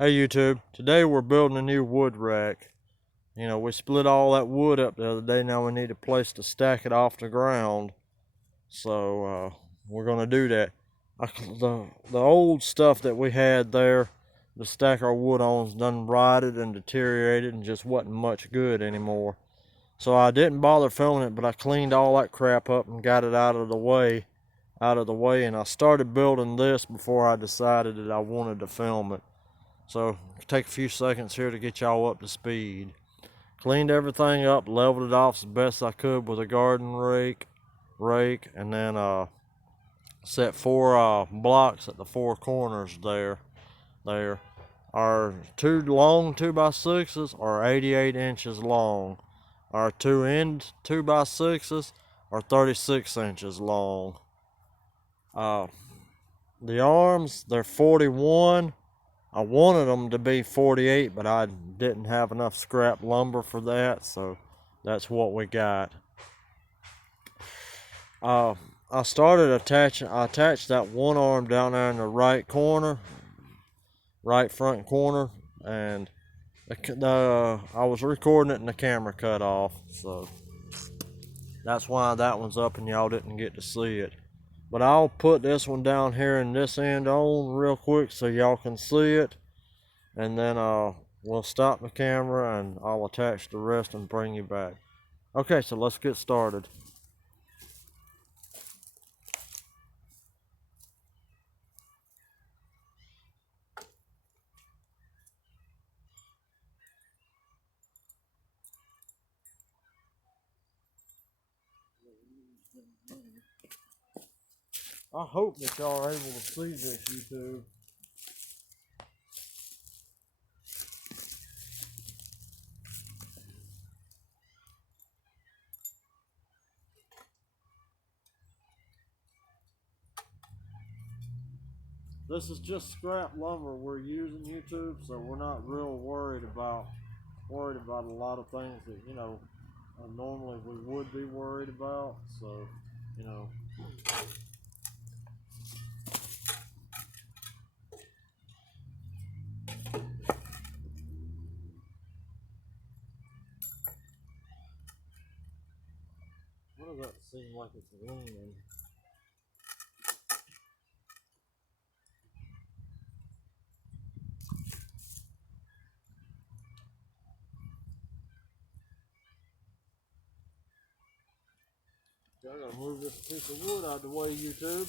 Hey YouTube, today we're building a new wood rack. We split all that wood up the other day. Now we need a place to stack it off the ground. So we're gonna do that. The old stuff that we had there to stack our wood on is done rotted and deteriorated and just wasn't much good anymore. So I didn't bother filming it, but I cleaned all that crap up and got it out of the way, and I started building this before I decided that I wanted to film it. So take a few seconds here to get y'all up to speed. Cleaned everything up, leveled it off as best I could with a garden rake, and then set four blocks at the four corners there. Our two long 2x6s are 88 inches long. Our two end 2x6s are 36 inches long. The arms, they're 41. I wanted them to be 48, but I didn't have enough scrap lumber for that, so that's what we got. I attached that one arm down there in the right front corner, and I was recording it and the camera cut off, so that's why that one's up and y'all didn't get to see it. But I'll put this one down here in this end on real quick so y'all can see it. And then we'll stop the camera and I'll attach the rest and bring you back. Okay, so let's get started. I hope that y'all are able to see this, YouTube. This is just scrap lumber we're using, YouTube, so we're not real worried about a lot of things that normally we would be worried about. So you know. What does that seem like it's leaning? I gotta move this piece of wood out of the way, YouTube.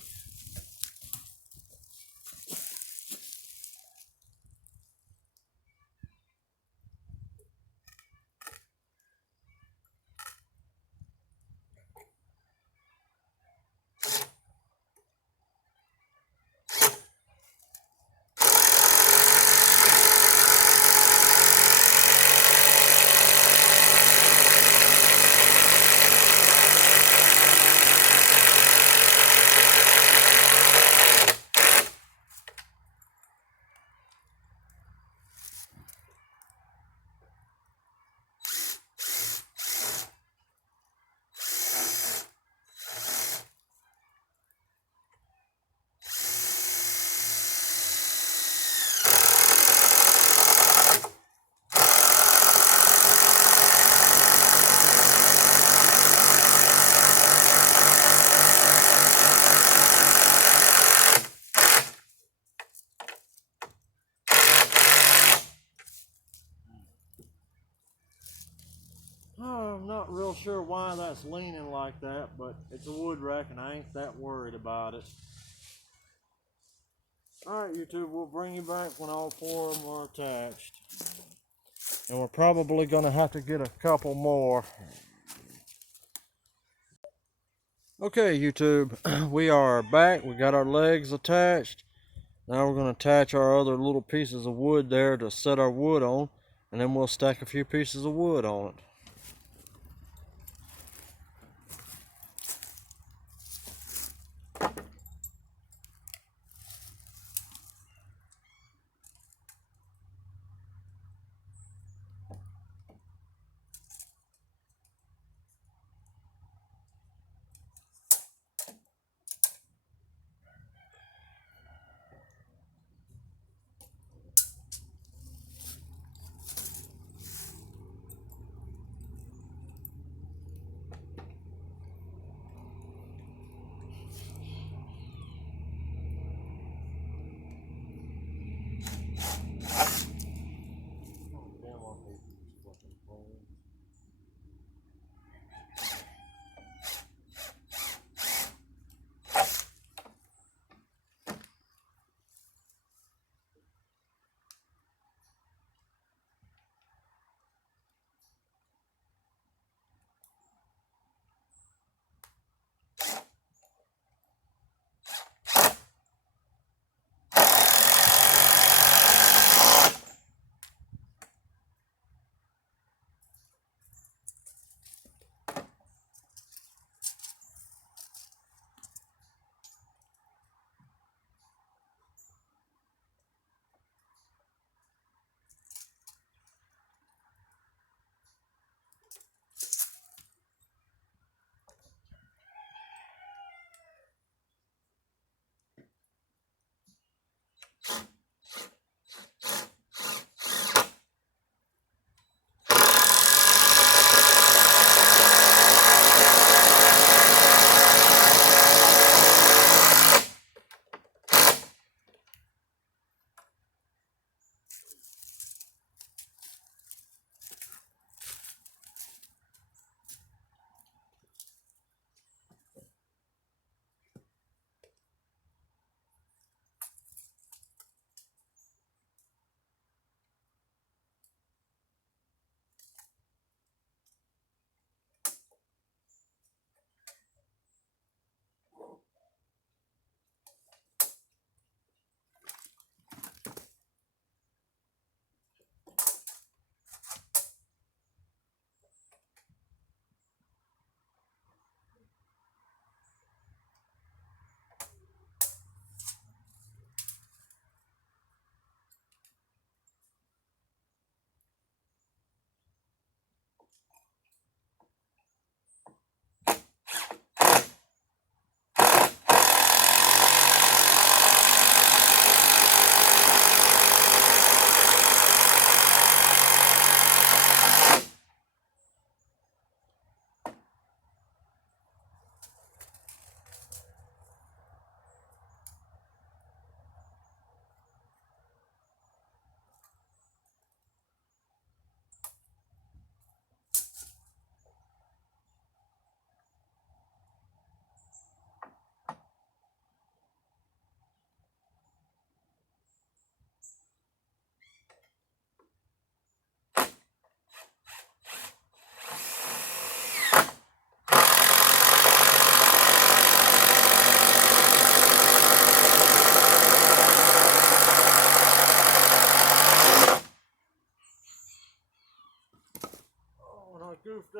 Oh, I'm not real sure why that's leaning like that, but it's a wood rack and I ain't that worried about it. Alright, YouTube, we'll bring you back when all four of them are attached. And we're probably going to have to get a couple more. Okay, YouTube, we are back. We got our legs attached. Now we're going to attach our other little pieces of wood there to set our wood on. And then we'll stack a few pieces of wood on it.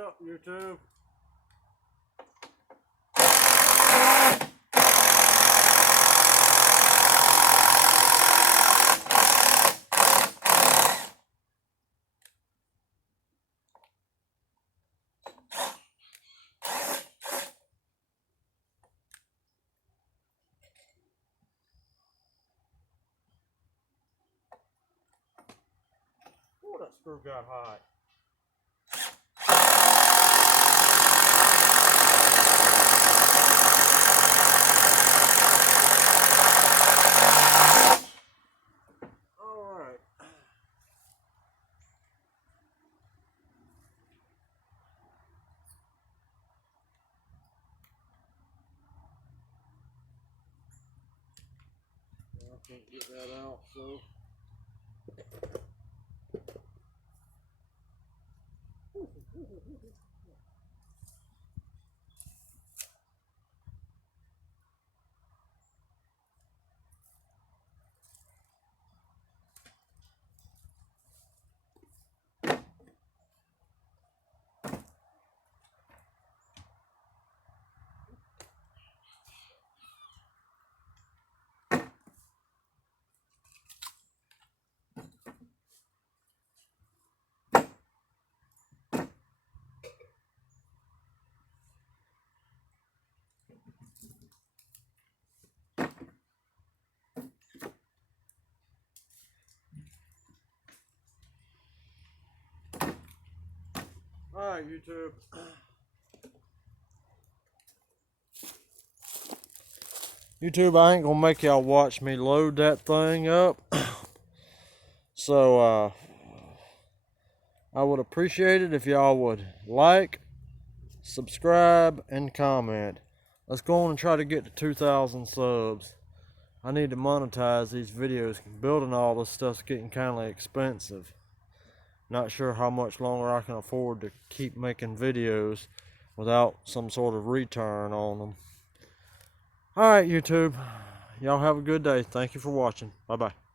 up, YouTube? Oh, that screw got hot. Alright. I can't get that out, so. Alright, YouTube. YouTube, I ain't gonna make y'all watch me load that thing up. So, I would appreciate it if y'all would like, subscribe, and comment. Let's go on and try to get to 2,000 subs. I need to monetize these videos. Building all this stuff's getting kind of expensive. Not sure how much longer I can afford to keep making videos without some sort of return on them. Alright, YouTube. Y'all have a good day. Thank you for watching. Bye-bye.